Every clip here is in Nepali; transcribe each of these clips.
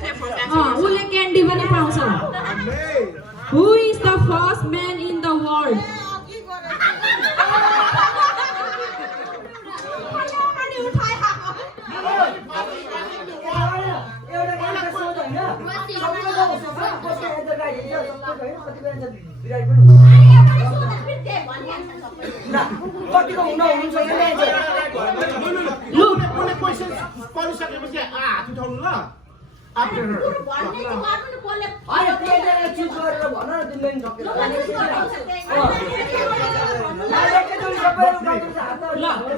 उसले क्यान्डी पनि पाउँछ Who is the first man in the world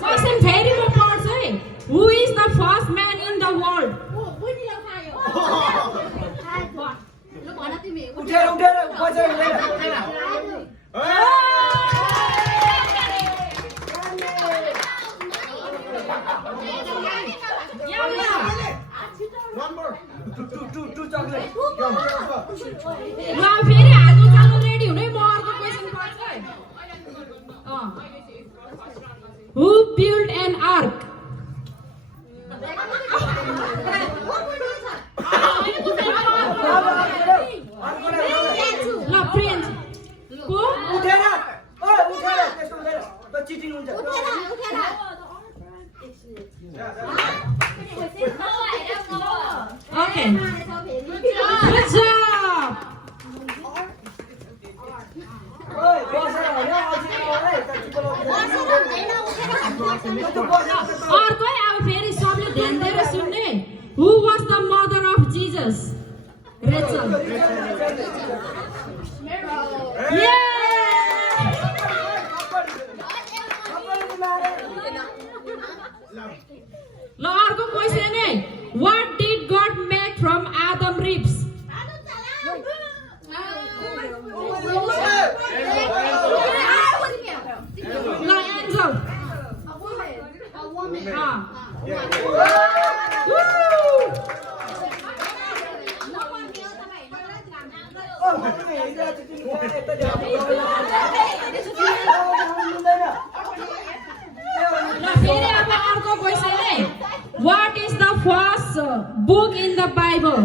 Question फेरि म पढ्छु है Who is the first man in the world One more. Two chocolate. ल फेरि हाल्नु चाल्नु रेडी हुनै म अर्को क्वेशन पढ्छु है Who built an ark ल फ्रेन्च को उठेर त्यस्तो हुँदैन त चिटिङ हुन्छ Okay. Good job. अर्को है अब फेरि सबले ध्यान दिएर सुन्ने Who was the mother of Jesus Rachel Yeah ल अर्को क्वेशन है What did God make from Adam ribs ल angel फेरि अब अर्को क्वेशन है What is the first book in the Bible?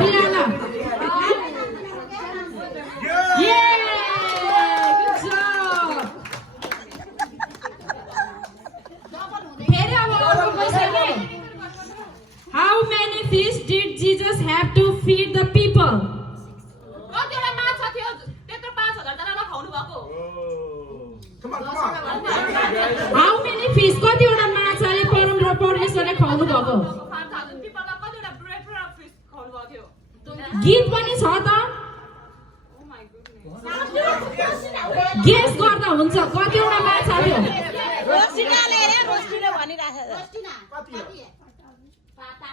Rihanna. Yeah, good job. फेरि अब अर्को क्वेशन है How many fish did Jesus have to feed the people? कतिवटा माछा थियो त्यत्रो 5000 जनालाई खुवाउनु भएको Come on. How many fish कतिवटा माछाले परमेश्वरले खुवाउनु भएको 5000 पिपललाई कतिवटा ब्रेड र फिश खुवाउनु भएको थियो गीत पनि छ त ओ माय गुडनेस गेस गर्दा हुन्छ कतिवटा माछा थियो रोस्टिनाले रे रोस्टिले भनिराछ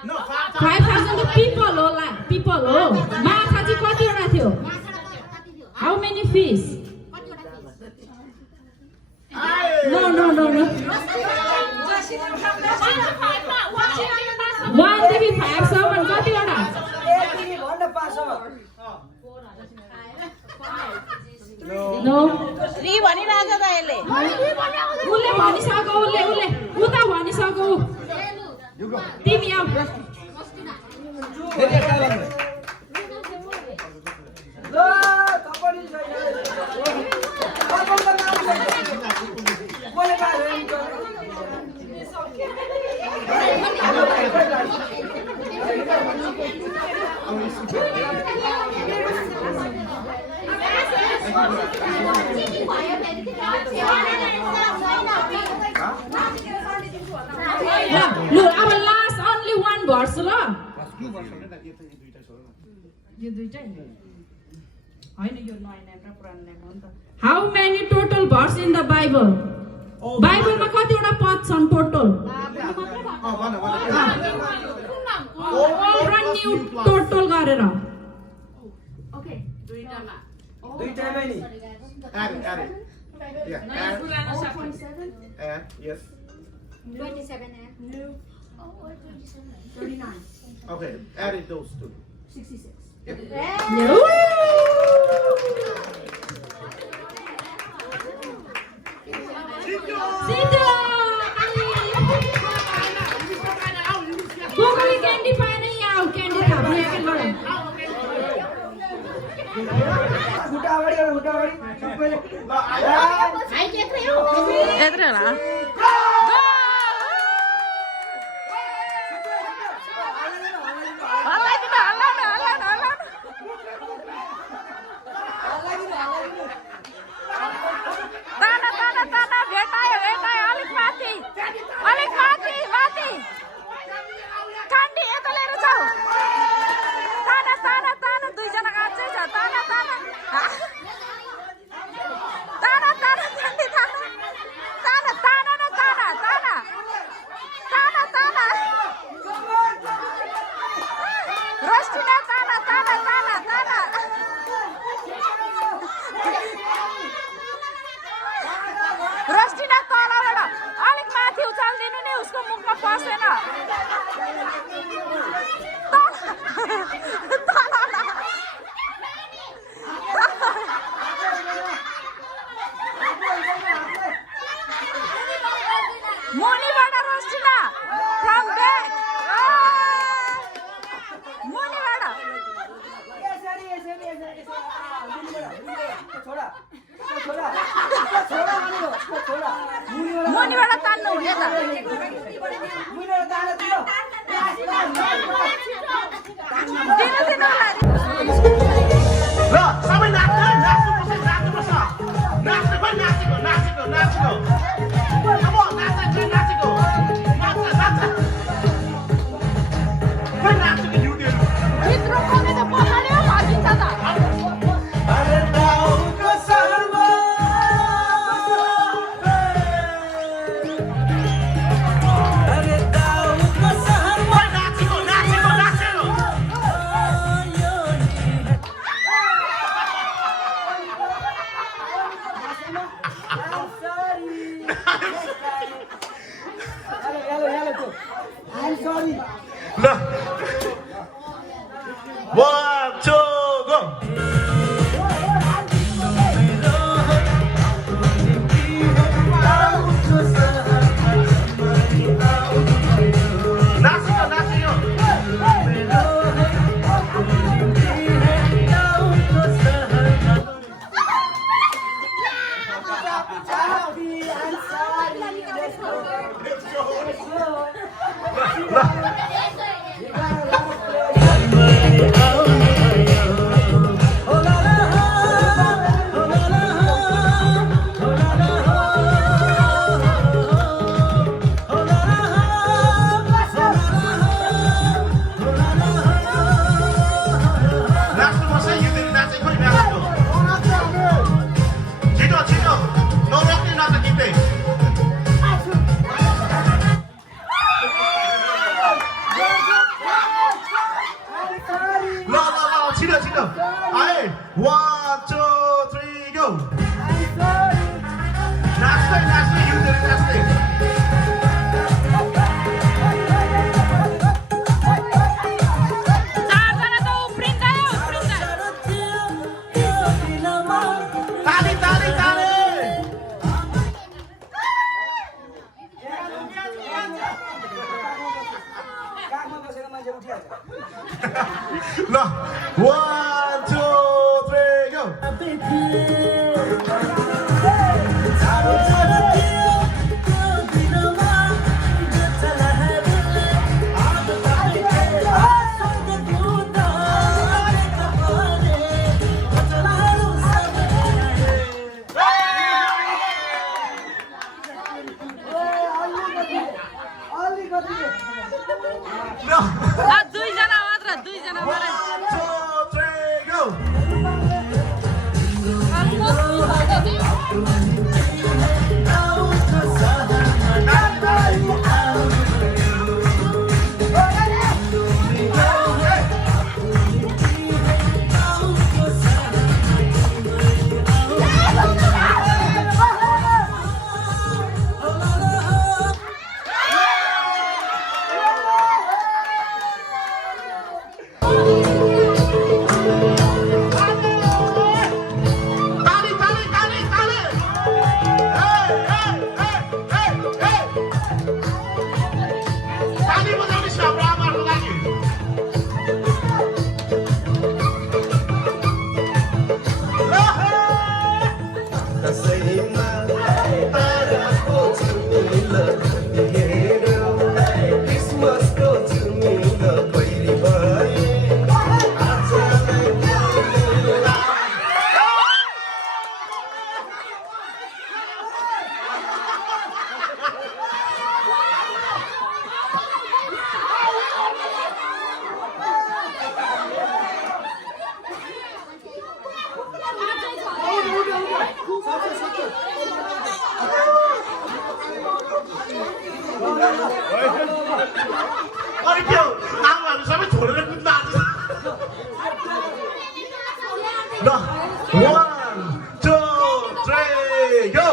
No, 5000 people होला people हो माछा चाहिँ कतिवटा थियो How many fish No 1 देखि 5 सम्म कतिवटा No 3 भनिराछ त यसले उसले भनिसक्यो उसले उता भनिसक्यो तिमी आऊ ल अब लास्ट only one verse ल यो दुईटै हैन यो नयाँ नाम र पुरानो नाम हो नि त How many total verse in the Bible? बाइबलमा कतिवटा पद छन् टोटल ओल्ड र न्यू टोटल गरेर ओके दुईटामा दुईटामै नि add it yeah add yes 27 new 39 okay added those two 66 yep. Sit down. उठा अगाडि सबैले I get you. यत्रो होला ताना ताना ताना भेटायो भेटायो अलिक माथि माथि काण्डी यता लिएर जाऊ ताना ताना ताना दुईजना गाँच्चै छ ताना ताना ताना ताना काण्डी ताना ताना ताना न ताना ताना ताना ताना रोस्टिना ताना ताना ताना ताना रोस्टिना तलबाट अलिक माथि उचालिदिनु नि उसको मुखमा पसेन मुनिबाट रोस्टिना फ्रम ब्याक मुनिबाट मुनिबाट तान्नु यता दिनु ल सबै नाच्नुपर्छ नाच्नु पनि नाचेको अब नाचेको खोइ नाचेको ड्युटीहरू भित्र कोले त पछाड्यो भागिन्छ त अरे गाउँको सहरमा अरे गाउँको सहरमा नाचेको I'm sorry. ल 1 2 go नाच्यो छिटो नरोक्ने नाच गीतै ल छिटो आए 1 2 3 go नाच्दै युद्धहरू नाच्दै चारजना त उफ्रिँदै ताली काखमा बसेको मान्छे उठिहाल्छ ल 1 2 3 go दुईजना मात्र दुईजना मात्र 1 2 3 go Oh, अनि के हो आमाहरू सबै छोडेर कुद्न आएको ल 1 2 3 go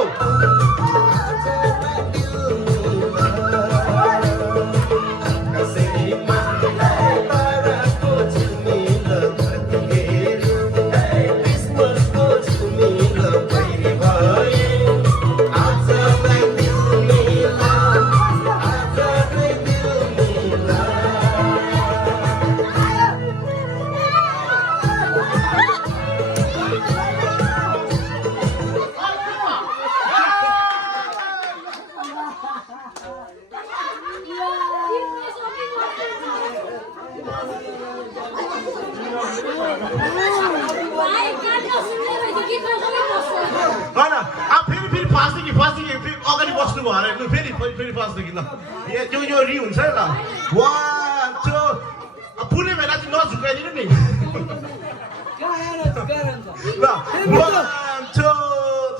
होइन अब फेरि फास्टदेखि फेरि अगाडि बस्नु भयो अरे लु फेरि फास्टदेखि ल यो रि हुन्छ है ल 1 2 पुरै बेला चाहिँ नझुकाइदिनु नि ल 1 2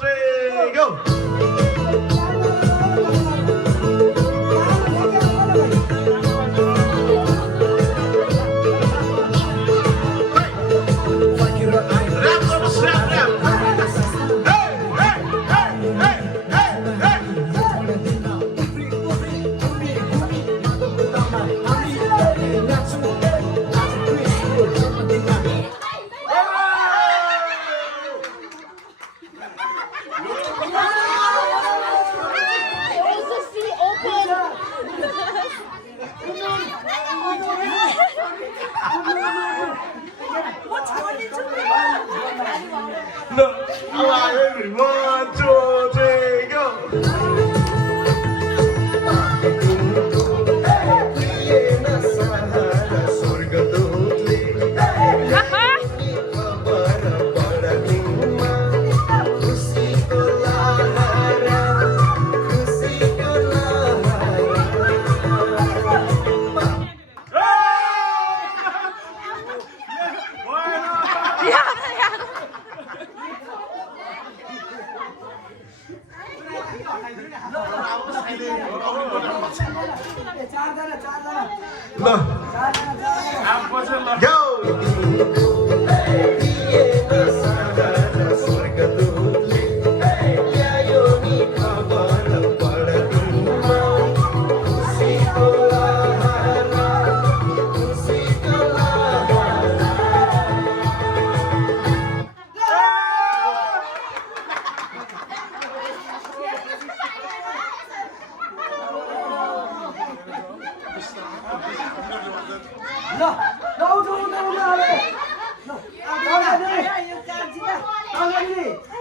3 go No, every 1 2 3 go. No. Go.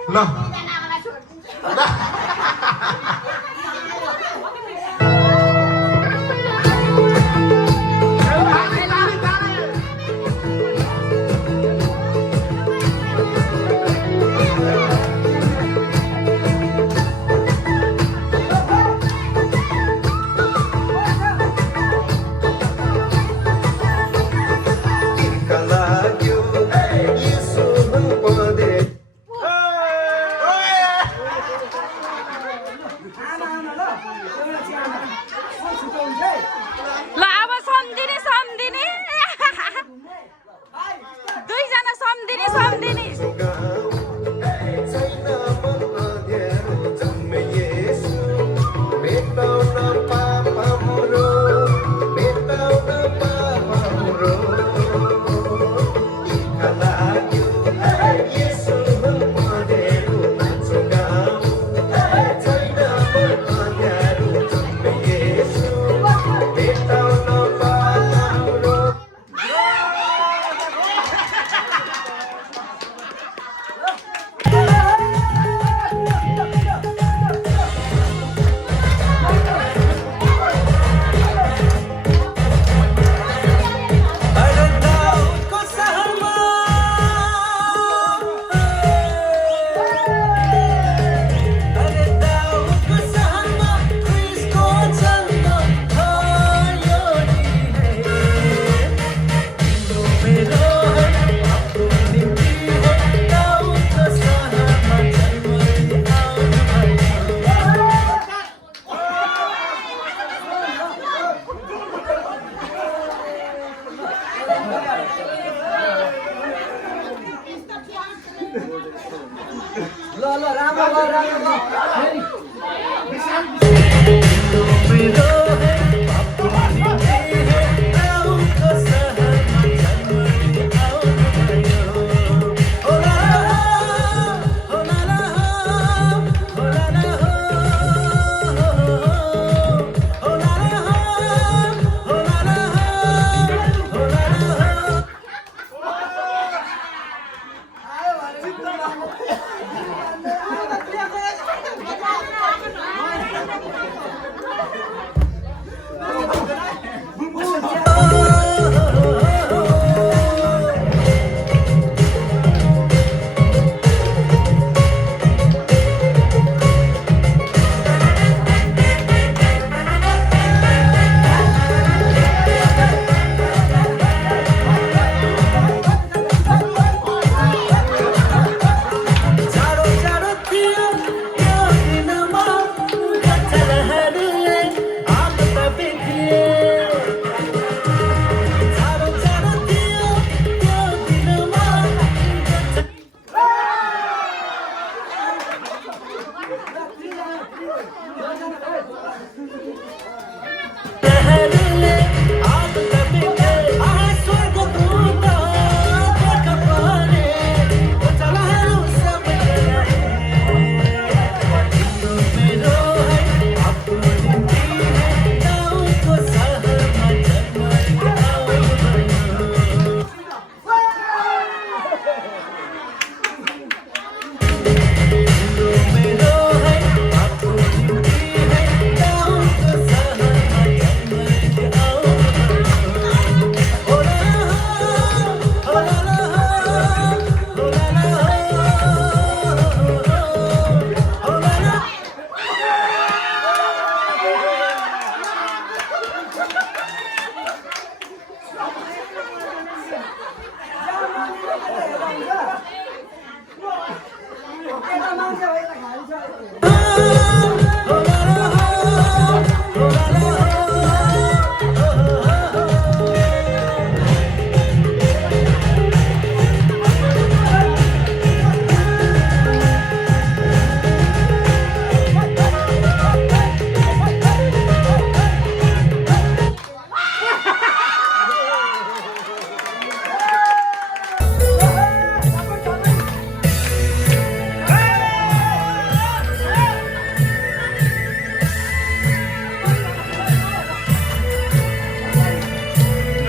No. ल अब सम्धिने दुईजना सम्धिने Down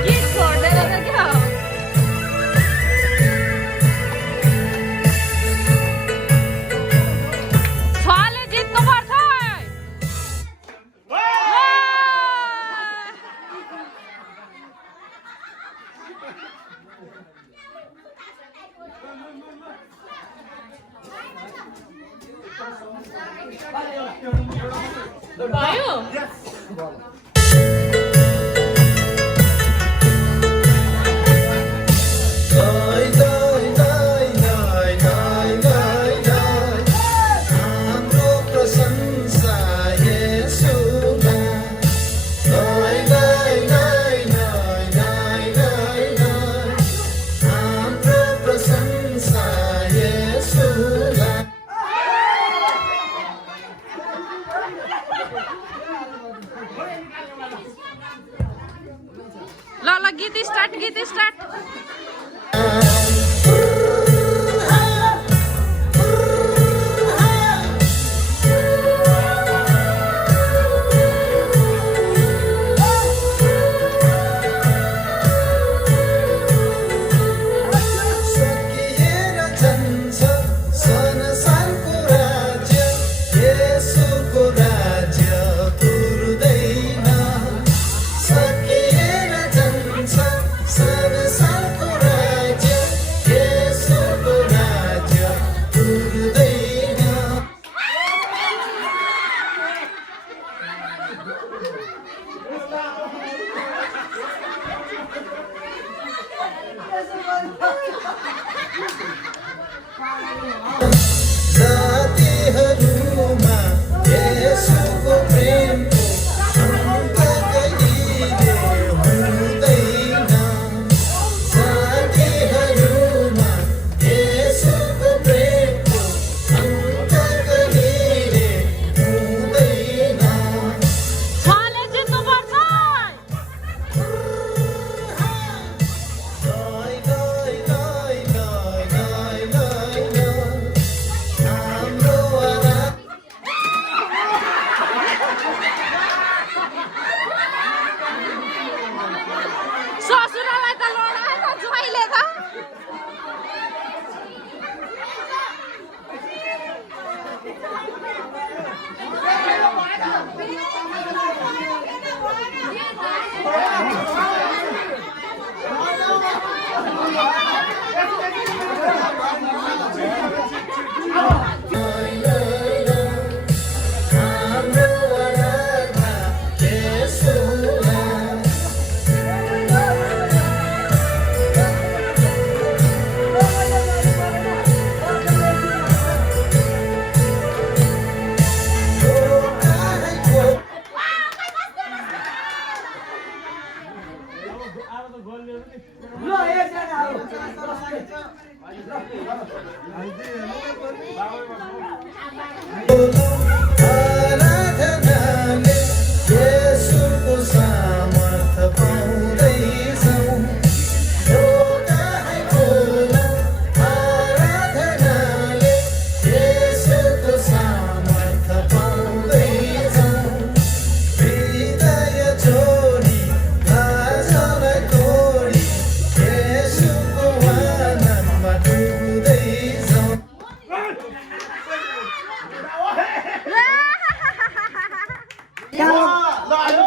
गीत छोड्दैन त क्या हो? छुवाले जित्नुपर्छ। भयो हाम्रो प्रशंसा येशूमा हाम्रो प्रशंसा येशूमा ल ल गीत स्टार्ट गीत स्टार्ट। सकिएर जान्छ संसारको राज्य येशूको राज्य पुर्दैन सकिएर जान्छ संसारको ल आयो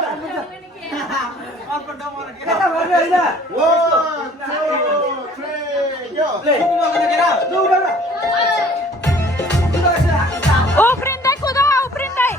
अर्को डमर केटा भर्ने हैन 1 2 3 यो ले कुकुमा गर्ने केटा लु उठा उफ्रिँदै कुद उफ्रिँदै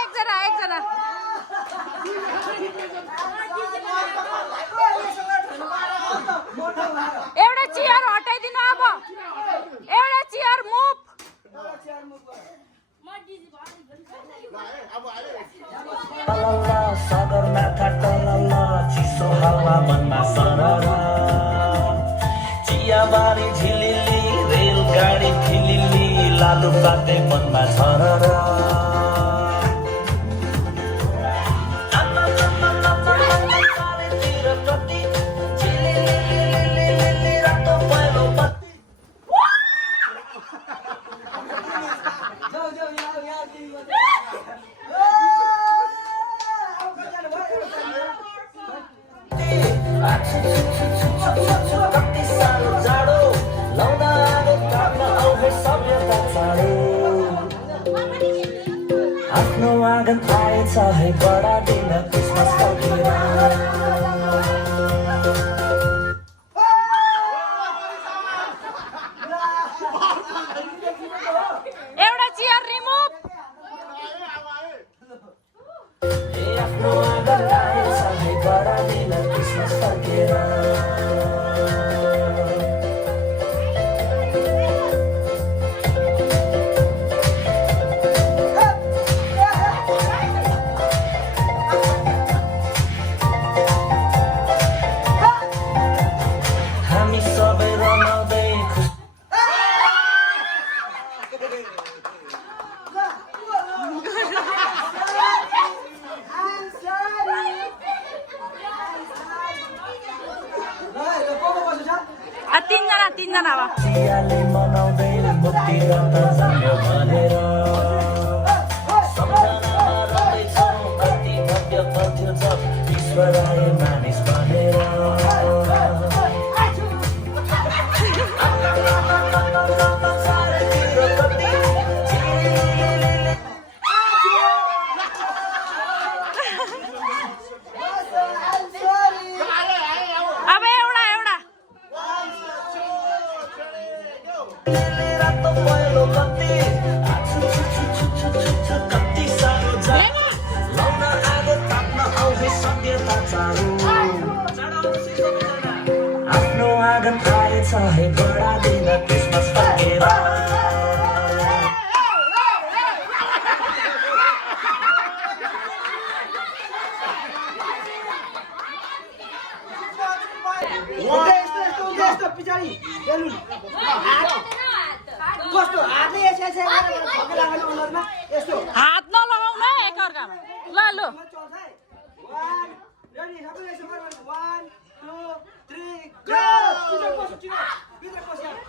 एकजना एउटा चेयर हटाइदिनु अब एउटा चेयर मुभ सगरमाथा तलल चिसो हावा मनमा सरर चियाबारी झिलिली रेलगाडी ठिलिली लालु पाते मनमा झरर आफ्नो आँगन आएछ है बडा दिन क्रिसमस फर्केर एउटा चेयर रिमुभ आफ्नो आँगन आएछ है बडा दिन क्रिसमस फर्केर तीनजना अब चियाले मनाउँदै मुक्ति रत्न जन्म्यो भनेर सम्झनामा रहँदैछौँ कति भव्य पर्थ्यो जब ईश्वर आए मानिस भनेर आफ्नो आँगन आएछ है बडा दिन क्रिसमस फर्केर पिछाडी बेलुन कस्तो हातले यसै गरेर ठोके लाग्ने अनुहारमा यस्तो हात नलगाउन एकअर्कामा ल ल रेडी सबैले यसो गर्नु 1 2 3 गो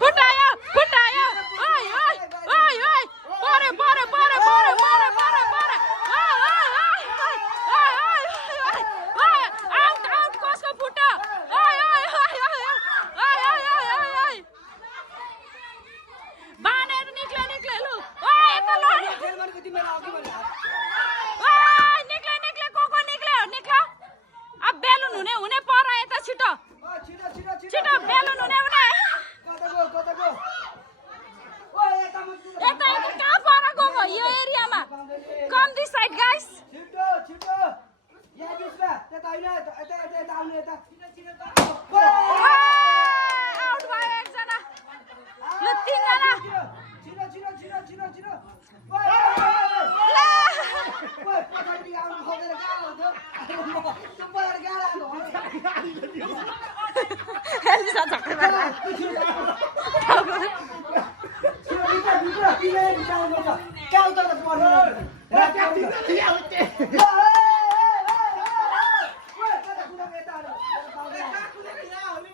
फुटायो फुटायो ओइ ओइ ओइ ओइ परे परे परे परे परे परे परे आउट आउट कसको फुट्यो ओइ ओइ ओइ ओइ ओइ ओइ ओइ ओइ बानेर निक्ले निक्ले लु ओइ यता लड खेल गरेको तिमीलाई अघि भने ओइ निक्ले निक्ले को निक्ले निक्ल अब बेलुन हुने हुने पर यता छिटो छिटो छिटो छिटो बेलुन हुने हुने कता गो ओए यता मत यता यता कहाँ पर गयो यो एरियामा कम दिस साइड गाइस छिटो छिटो यहाँ बिचमा त्यता हैन यता यता आउनु यता आउट भयो एकजना ल तीनजना छिटो छिटो छिटो छिटो छिटो ओए पछाडि आउनु खोजेर कहाँ आउँथ्यो त्यो पछाडि गाडा आउनु हेल्दिसा झक्कै मार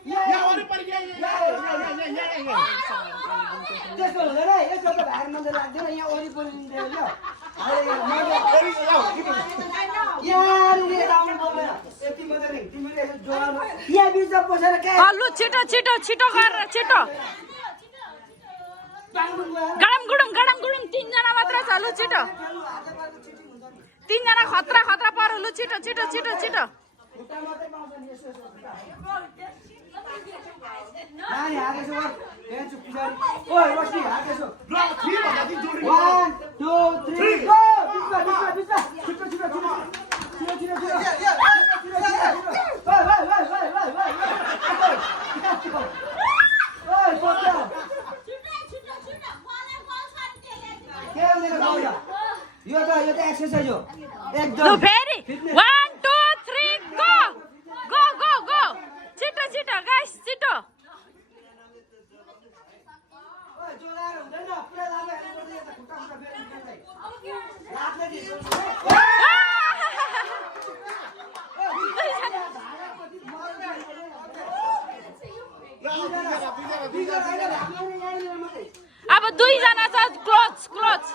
यहाँ वरिपरि त्यस्तो हुँदैन है यस्तो त भाइरल मान्छे लाग्दैन यहाँ वरिपरि लिँदैन क्या यहाँनिर आउनु पर्दैन यति मात्रै नि तिमीले यसो जोगाउनु यहाँ बिचमा पसेर क्या लु छिटो छिटो छिटो गरेर छिटो गडम गुडुम 3 जना मात्र छ लु छिटो 3 जना खतरा खतरा पर्यो लु छिटो छिटो छिटो छिटो नानी हाकेछु यहाँ चुप पछाडि ओइ रोशनी हाकेछु 1 2 3 गो बिचमा बिचमा छिटो छिटो छिटो छिटो छिटो ओइ सोचा के भनेको गाउँ यो त एक्सरसाइज हो एकदम लु फेरि 1 2 3 गो गो गो गो छिटो छिटो गाइस छिटो ओइ जोलाएर हुँदैन पुरा लामो हेर्नुपर्छ यता खुट्टा खुट्टा फेरि निकाल्दै राख्ने दि अब 2 जना छ क्लोज क्लोज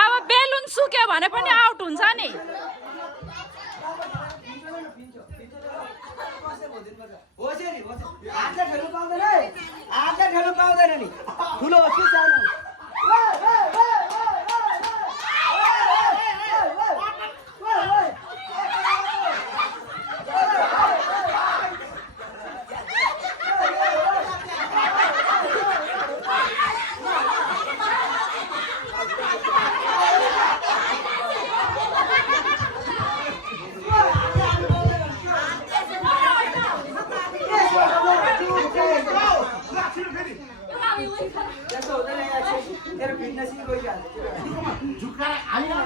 अब बेलुन सुक्यो भने पनि आउट हुन्छ नि हातले खेल्नु पाउँदैन है हातले खेल्नु पाउँदैन नि ठुलो हो कि सानो तेरो फिटनेस ही कोई क्या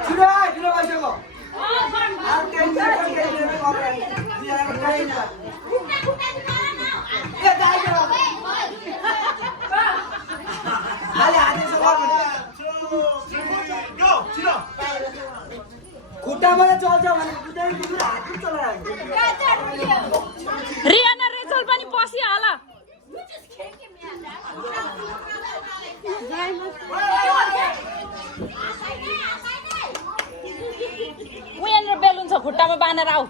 छिटो भइसक्यो अब टेन्सन खुट्टामा चल्छ भने खुट्टा हात चलाएर रियाना रेचल पनि पसिहाल उयानिर बेलुन छ खुट्टामा बाँधेर आऊ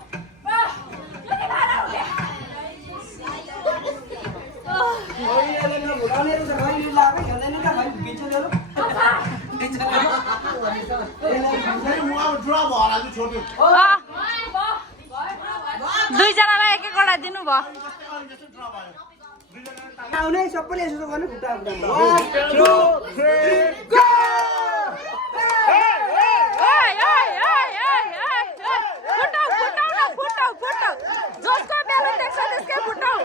दुईजनालाई एक एकवटा दिनुभयो आउने सबैले यसो गर्ने खुट्टा जसको बेलुन देख्छ त्यसकै फुटाउ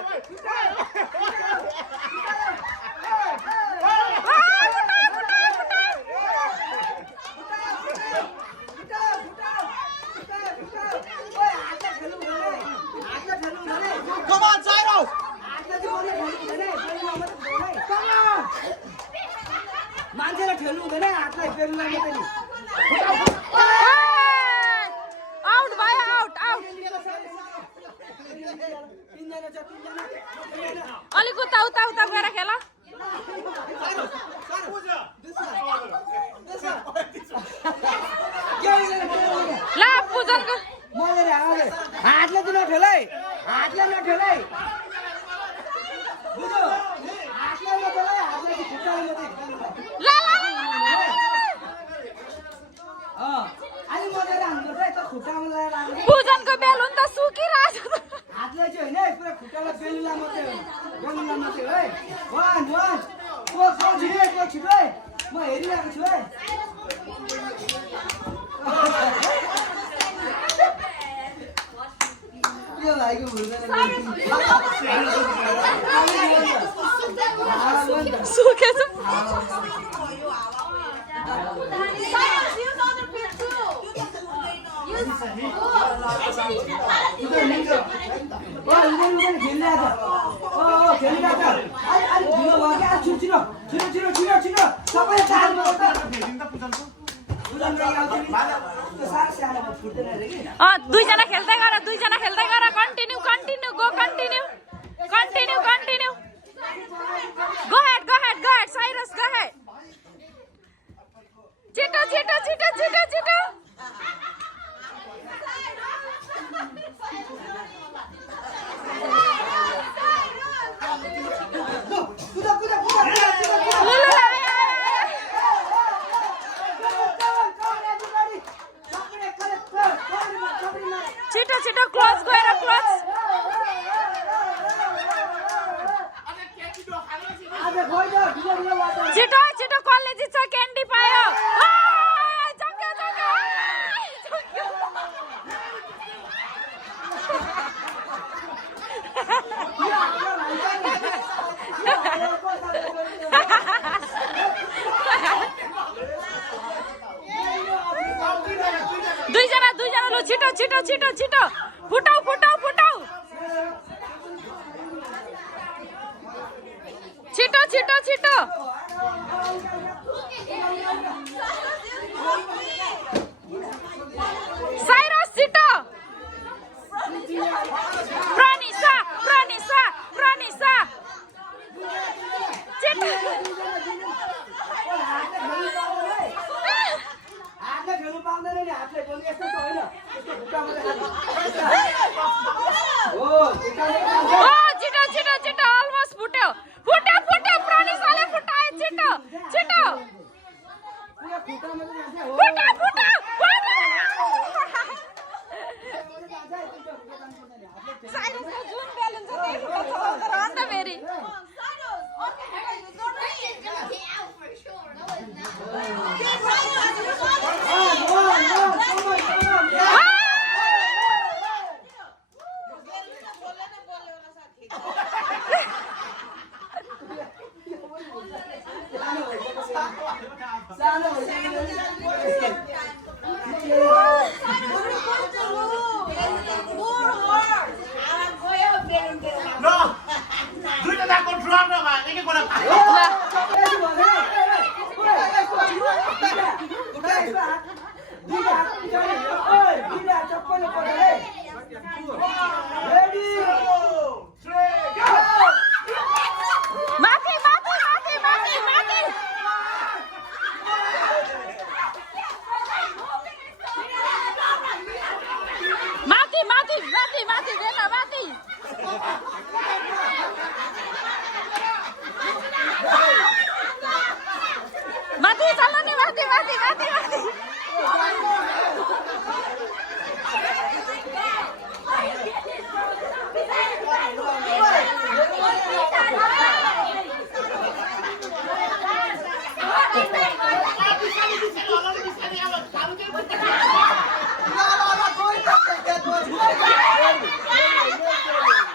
मान्छेलाई ठेल्नु हुँदैन हातलाई बेलुन मात्रै नि आउट भयो आउट आउट अलिक उता उता उता गएर खेल ला पूजनको हातले त नठेलै हातले नठेलै बुझ्यो हातले नठेलै हातले खुट्टाले मात्रै ला ला अलि मजाले हान्नुपर्छ है त खुट्टामा लगाएर हाल्नु पूजनको बेलुन त सुकिरहेछ हातले चाहिँ होइन है पुरा खुट्टालाई बेलुला मात्रै हो बेलुला मात्रै हो है 1 1 छिटो है म हेरिरहेको छु है यो भाइको भुल्दैन सुकेछ दुईजना खेल्दै गर छिटो क्लोज गएर क्लोज छिटो छिटो कसले जित्छ क्यान्डी पायो जग्यो जग्यो दुईजना लु छिटो छिटो छिटो छिटो फुटाउ फुटाउ फुटाउ छिटो छिटो छिटो साइरस छिटो प्रनिसा प्रनिसा प्रनिसा छिटो हातले खेल्नु पाउँदैन नि हातले पनि यस्तो त होइन यस्तो खुट्टा मात्रै हो छिटो छिटो छिटो अलमोस्ट फुट्यो फुट्यो फुट्यो प्रनिसाले फुटायो छिटो छिटो पुरा खुट्टा मात्रै हान्छ हो फुट्यो फुट्यो साइरसको जुन बेलुन छ त्यही फुटाउँछ अन्त फेरि दुईजनाको ड्रम नमा एक एकवटा माथि माथि माथि माथि माथि माथि माथि माथि माथि देन माथि माथि चल नि माथि माथि माथि माथि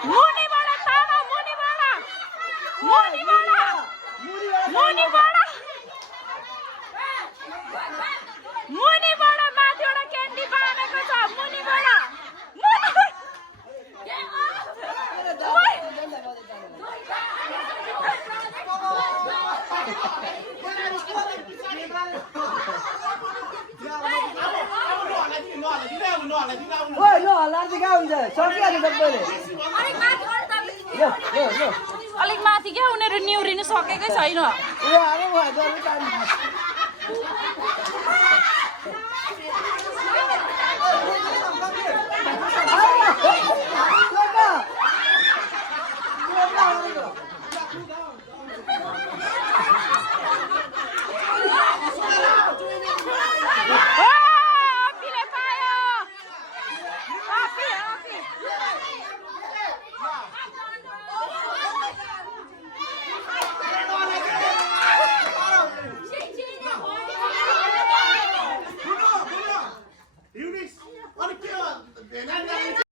मुनिबाट तान मुनिबाट मुनिबाट मुनिबाट मुनिबाट माथिबाट क्यान्डी बाँधेको छ मुनिबाट ओ यो हल्ला चाहिँ कहाँ हुन्छ सकिहाल्यो सबैले अलिक माथि क्या उनीहरू निहुरिनु सकेकै छैन यो हाल्नु भयो युनिस अनि के